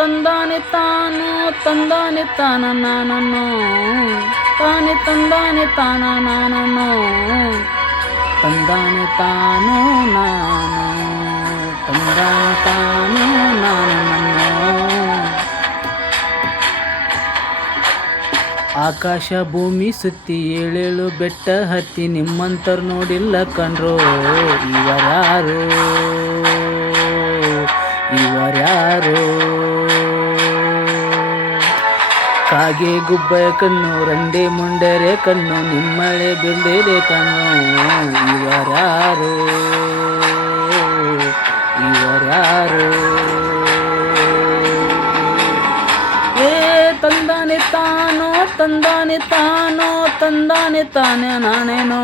ತಂದಾನೆ ತಾನು ತಂದಾನೆ ತಾನ ನಾನನ್ನು ತಾನೆ ತಂದಾನೆ ತಾನ ನಾನನ್ನು ತಂದಾನೆ ತಾನು ನಾನು ತಂದಾನೆ ತಾನು ನಾನನ್ನು. ಆಕಾಶ ಭೂಮಿ ಸುತ್ತಿ ಏಳೇಳು ಬೆಟ್ಟ ಹತ್ತಿ ನಿಮ್ಮಂತರ್ ನೋಡಿಲ್ಲ ಕಣ್ರೋ ಇವರ್ಯಾರು ಇವರ್ಯಾರು. ಕಾಗೆ ಗುಬ್ಬ ಕಣ್ಣು ರಂಡೆ ಮುಂಡರೆ ಕಣ್ಣು ನಿಮ್ಮಳೆ ಬೆಳ್ಳೆರೆ ಕಣ್ಣು ಇವರ್ಯಾರು ಇವರ್ಯಾರು. ಏ ತಂದಾನೆ ತಾನೋ ತಂದಾನೆ ತಾನೋ ತಂದಾನೆ ತಾನೆ ನಾನೇನೋ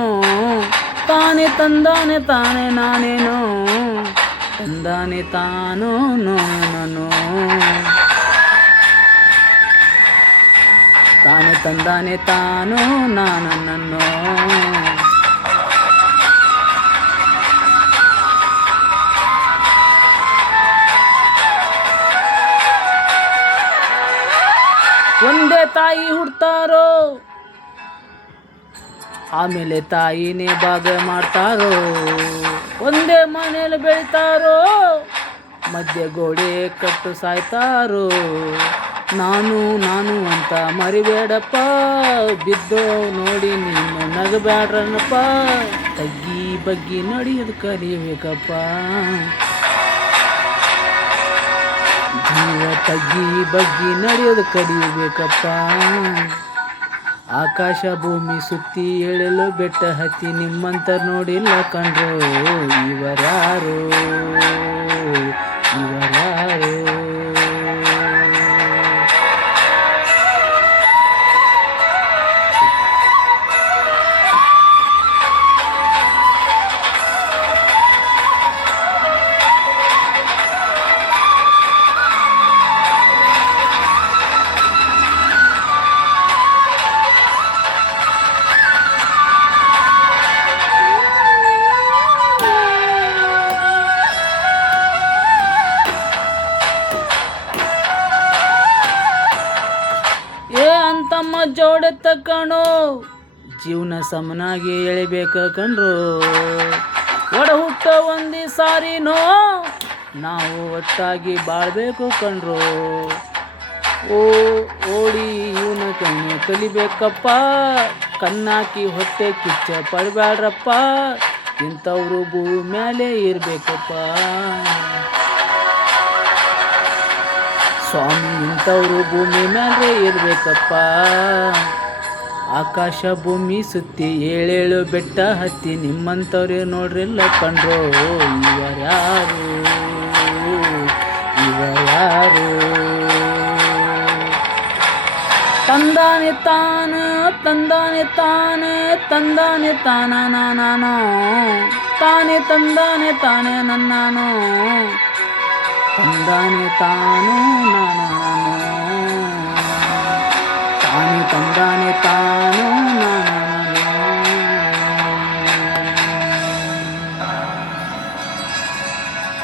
ತಾನೆ ತಂದಾನೆ ತಾನೆ ನಾನೇನೋ ತಂದಾನೆ ತಾನೋ ನಾನು ತಾನೆ ತಂದಾನೆ ತಾನೋ ನಾನನ್ನು. ಒಂದೇ ತಾಯಿ ಹುಡ್ತಾರೋ ಆಮೇಲೆ ತಾಯಿನೇ ಭಾಗ ಮಾಡ್ತಾರೋ. ಒಂದೇ ಮನೇಲಿ ಬೆಳಿತಾರೋ ಮಧ್ಯ ಗೋಡೆ ಕಟ್ಟು ಸಾಯ್ತಾರೋ. ನಾನು ನಾನು ಅಂತ ಮರಿಬೇಡಪ್ಪ ಬಿದ್ದೋ ನೋಡಿ ನೀನು ನಗಬೇಡ್ರನಪ್ಪ. ತಗ್ಗಿ ಬಗ್ಗಿ ನಡೆಯೋದು ಕಲಿಯಬೇಕಪ್ಪ ಜೀವ ತಗ್ಗಿ ಬಗ್ಗಿ ನಡೆಯೋದು ಕಲಿಯಬೇಕಪ್ಪ. ಆಕಾಶ ಭೂಮಿ ಸುತ್ತಿ ಏಳಲು ಬೆಟ್ಟ ಹತ್ತಿ ನಿಮ್ಮಂತ ನೋಡಿಲ್ಲ ಕಂಡ್ರು ಇವರ್ಯಾರು ಇವರ್ಯಾರು. ಅಂತಮ್ಮ ಜೋಡೆ ತಕ್ಕಣೋ ಜೀವನ ಸಮನಾಗಿ ಎಳಿಬೇಕ ಕಣ್ರು. ಒಡ ಹುಟ್ಟ ಒಂದಿ ಸಾರಿನೋ ನಾವು ಒಟ್ಟಾಗಿ ಬಾಳ್ಬೇಕು ಕಣ್ರು. ಓಡಿ ಇವನ ಕಣ್ಣು ಕಲಿಬೇಕಪ್ಪ ಕಣ್ಣಾಕಿ ಹೊಟ್ಟೆ ಕಿಚ್ಚ ಪಡಬೇಡ್ರಪ್ಪ. ಇಂಥವ್ರು ಭೂಮಿ ಮೇಲೆ ಇರ್ಬೇಕಪ್ಪ ಸ್ವಾಮಿ ಇಂಥವ್ರು ಭೂಮಿ ಮೇಲೆ ಇರ್ಬೇಕಪ್ಪ. ಆಕಾಶ ಭೂಮಿ ಸುತ್ತಿ ಏಳೇಳು ಬೆಟ್ಟ ಹತ್ತಿ ನಿಮ್ಮಂಥವ್ರೆ ನೋಡ್ರಿಲ್ಲ ಕಂಡ್ರೋ ಇವರ್ಯಾರು ಇವರ್ಯಾರು. ತಂದಾನೆ ತಾನು ತಂದಾನೆ ತಾನೆ ತಂದಾನೆ ತಾನ ನಾನು ತಾನೆ ತಂದಾನೆ ತಾನೆ ನನ್ನಾನು ತಂದಾನೆ ತಾನು ನಾನು ತಾನೆ ತಂದಾನೆ ತಾನು ನಾನು.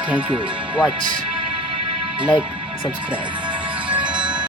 Thank you. Watch, like, subscribe.